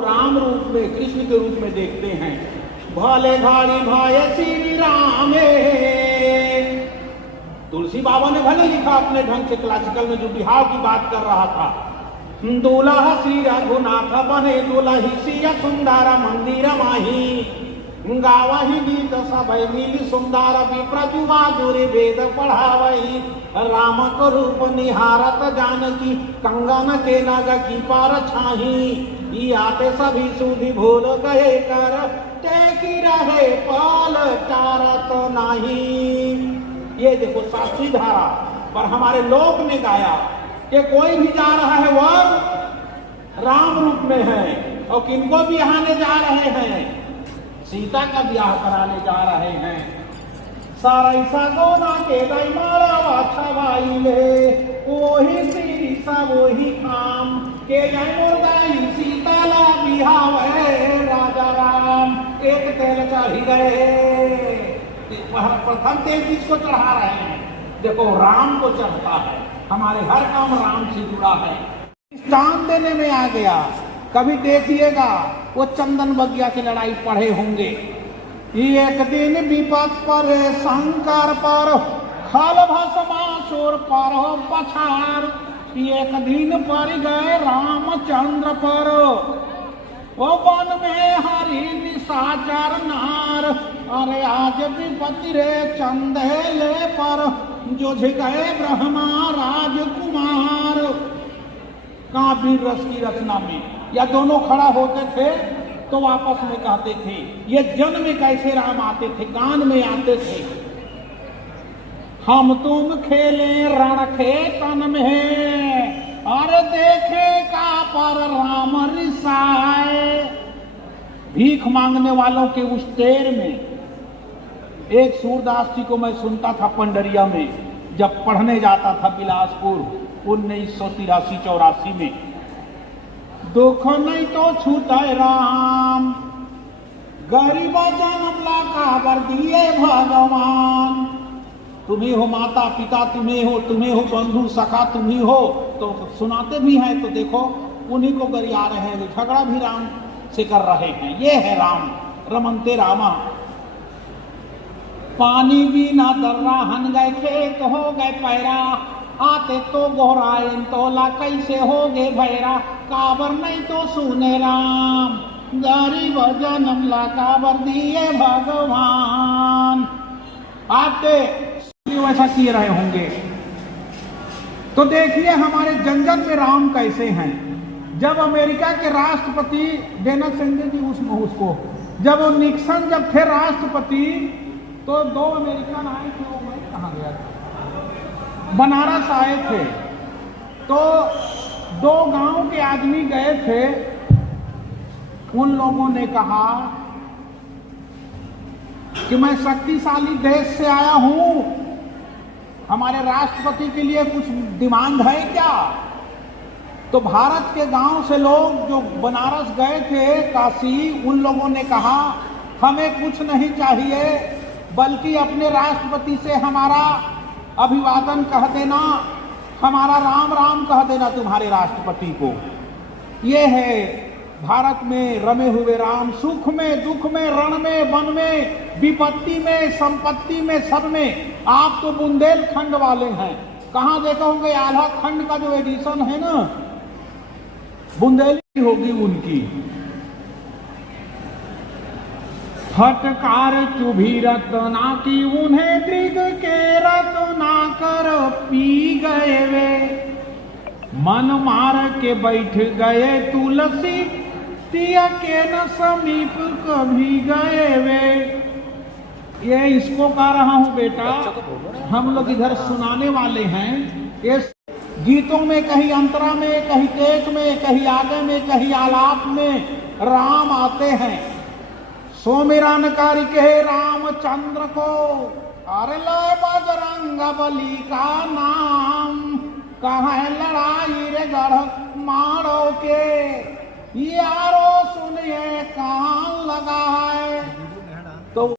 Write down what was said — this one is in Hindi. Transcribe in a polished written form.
राम रूप में, कृष्ण के रूप में देखते हैं। भले घाड़ी भाई श्री राम। तुलसी बाबा ने भले लिखा अपने ढंग से क्लासिकल में, जो बिहार की बात कर रहा था। दुल्हा श्री रघुनाथ बने दुल्ही सिया सुंदर मंदिर माही। गावही गीत सब मिली सुंदर विप्रजुआ दुरे वेद पढ़ावही। राम को रूप निहारत जानकी कंगन के नग की पार छाही। आते सभी सुधि भूल गए कर टेकी रहे पाल चारत नाही। ये देखो शास्त्रीय धारा पर हमारे लोक ने गाया कि कोई भी जा रहा है वह राम रूप में है। और किनको भी आने जा रहे हैं, सीता का ब्याह कराने जा रहे हैं। सारा गोना के दई मारा छवाई ले वही सीता वही काम के मुर्दाई सीता ला बिहावे राजा राम। एक तेल चढ़ी गए, प्रथम तेल किसको चढ़ा रहे हैं? देखो राम को चढ़ता है। हमारे हर काम राम से जुड़ा है। चांद देने में आ गया। कभी देखिएगा वो चंदन बगिया की लड़ाई पढ़े होंगे। एक दिन विपद पर शंकर पर खल भस्मासुर पर पछाड़। एक दिन पर गए रामचंद्र पर वो वन में हरि निशाचर नार। अरे आज विपत्ति रे चंदेले पर जो गए ब्रह्मा राजकुमार। काव्य रस की रचना में या दोनों खड़ा होते थे तो आपस में कहते थे। ये जन में कैसे राम आते थे, गान में आते थे। हम तुम खेले रण खेतन में और देखे का पर राम रिसाए। भीख मांगने वालों के उस टेर में एक सूरदास जी को मैं सुनता था पंडरिया में, जब पढ़ने जाता था बिलासपुर 1983-84 में। दुख नहीं तो छूटे राम गरीब जन्म ला काबर दिए भगवान। तुम्हें हो माता पिता, तुम्हें हो बंधु सखा, तुम्हें हो तो सुनाते भी हैं। तो देखो उन्हीं को गरिया रहे हैं, झगड़ा भी राम से कर रहे हैं। ये है राम, रमनते रामा। पानी भी ना दर्रा हन गए, खेत हो गए पैरा। आते तो गोहराए तोला कैसे हो गए भैरा। काबर नहीं तो सुने राम गरीब जन्म ला काबर दिए भगवान। आपके वैसा किए रहे होंगे। तो देखिए हमारे जन जन में राम कैसे हैं। जब अमेरिका के राष्ट्रपति डेनल सेंडर जी उसको जब वो निक्सन जब थे राष्ट्रपति, तो 2 अमेरिकन आए थे। वो मैं कहाँ गया था, बनारस आए थे। तो 2 गांव के आदमी गए थे। उन लोगों ने कहा कि मैं शक्तिशाली देश से आया हूं, हमारे राष्ट्रपति के लिए कुछ डिमांड है क्या? तो भारत के गांव से लोग जो बनारस गए थे, काशी, उन लोगों ने कहा हमें कुछ नहीं चाहिए, बल्कि अपने राष्ट्रपति से हमारा अभिवादन कह देना, हमारा राम राम कह देना तुम्हारे राष्ट्रपति को। ये है भारत में रमे हुए राम। सुख में, दुख में, रण में, वन में, विपत्ति में, संपत्ति में, सब में। आप तो बुंदेलखंड वाले हैं। कहाँ देखा होंगे आल्हा खंड का जो एडिशन है ना, बुंदेली होगी उनकी। फटकार चुभी रतना की उन्हें दृग के रतना कर पी गए वे। मन मार के बैठ गए तुलसी तिया के न समीप कभी गए वे। ये इसको कह रहा हूं बेटा, हम लोग इधर सुनाने वाले हैं। ये गीतों में कहीं अंतरा में, कहीं टेक में, कहीं आगे में, कहीं आलाप में राम आते हैं। सोमिरनकारी के रामचंद्र को अरे लय बजरंग बली का नाम। कहाँ है लड़ाई रे गढ़ मारो के, यारो सुनिए कान लगा है।